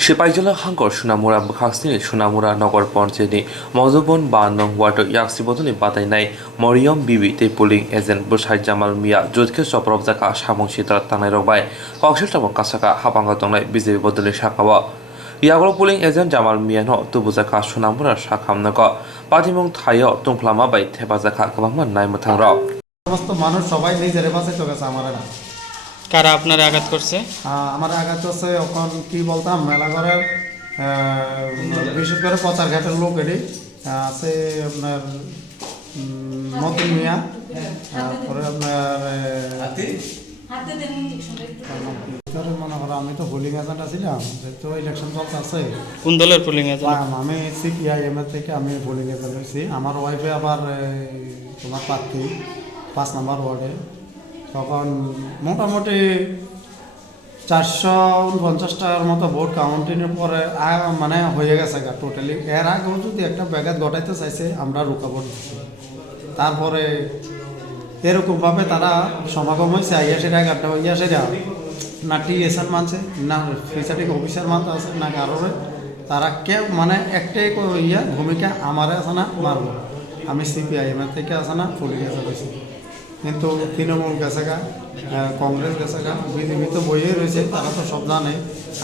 Cpimni Hangor Sunamura Bwkhak Sunamura Nogor Poncheni Mozobon Ba Nong Wato Yasi Bodoni Batainai Moriam Bibi Te Polling Agent Bushai Jamal Mia Jodke Soprov Jaka Samong Sitra Tanai Robai Kokshetamo Kasaka Habanga Tongai Bizi Bodoli Shakawa Yagro Polling Agent Jamal Mia no to Buzaka Sunamura Shakam Nago Patimong Tayo Tungplama by Tebazaka Kaman Nai Matangro সমস্ত মানুষ সবাই নিজের পাশে চলে গেছে আমার না কারা আপনার আঘাত করছে আমার আঘাত করছে এখন কি বলতাম মেলাঘরের বিশেষ করে প্রচার ঘাটের লোক এটি আছে আপনার মতিন মিয়া তারপরে আপনার মনে করো আমি তো পোলিং এজেন্ট ছিলাম তো ইলেকশন চলতে আছে কোন দলের পোলিং এজেন্ট আমি সিপিআইএম থেকে আমি পোলিং এজেন্ট হয়েছি আমার ওয়াইফে আবার তোমার প্রার্থী 5 নম্বর ওয়ার্ডে তখন মোটামুটি 449টার মতো ভোট কাউন্টিংয়ের পরে মানে হয়ে গেছে টোটালি এর আগেও যদি একটা ব্যাঘাত ঘটাইতে চাইছে আমরা রুকাবট দিচ্ছি তারপরে এরকমভাবে তারা সমাগম হয়েছে আইয়াসের এগারটা ইয়াসেরা না টিএসআর মানছে না প্রিসাইডিং অফিসার মানতে আছে না কারোরে তারা কেউ মানে একটাই ভূমিকা আমারে আছে না মারব আমি সিপিআইএমের থেকে আছে না পুলিশ গেছে কিন্তু তৃণমূল গেছে গা কংগ্রেস গেছে গা বিজেপি তো বইয়ে রয়েছে তারা তো সব জানে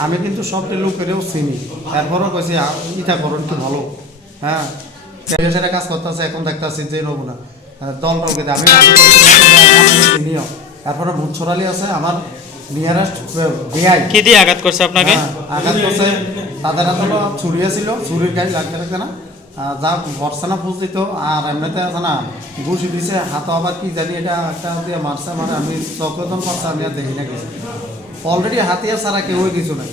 আমি কিন্তু সবটি লোকেরও চিনি এরপরও কইছি ইটা করুন কি ভালো হ্যাঁ সেটা কাজ করতেছে এখন দেখতেছি যে নেবো না দলটাও কিন্তু আমি চিনিও তারপরে ভূত ছড়ালি আছে আমার নিয়ারেস্ট বিআই কি দিয়ে আঘাত করছে আপনাকে আঘাত করছে তাদের হাতে ছুরি ছিল ছুরির গাড়ি লাগতে লাগতে না যা ভরসা না ফুস দিত আর এমনিতে আছে না ঘুষি দিছে হাতে আবার কি জানি এটা একটা দিয়ে মারছে মানে আমি চক্রদম করছে আমি আর দেখি না কিছু অলরেডি হাতিয়ার ছাড়া কেউই কিছু নাই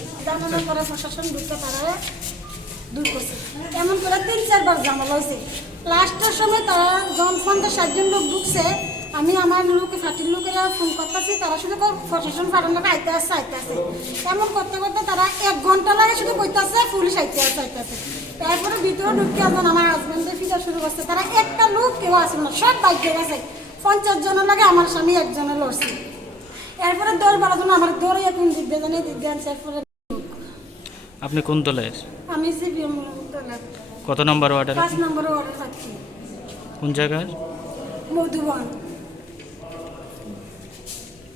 এমন করে 3-4 বার ঝামেলা হয়েছে লাস্টের সময় তারা যখন 50-60 জন লোক ঢুকছে আমি আমার লোকে ফাটির লোকেরা ফোন করতেছি তারা শুধু প্রশাসন ফাটানো আইতে আসছে এমন করতে করতে তারা 1 ঘন্টা লাগে শুধু কইতাছে পুলিশ আইতে আসছে তারপরে ভিতরে ঢুকে আসবেন আমার হাজব্যান্ডের ফিরা শুরু করছে তারা একটা লোক কেউ আসে না সব বাইকে গেছে 50 জনের লাগে আমার স্বামী একজনে লড়ছে এরপরে 10-12 জন আমার দৌড়ে কোন দিক দিয়ে জানিয়ে দিক দিয়ে আনছে এরপরে আপনি কোন দলের আমি সিপিএম দলের কত নম্বর ওয়ার্ডের 5 নম্বর ওয়ার্ডে থাকি কোন জায়গায় মধুবন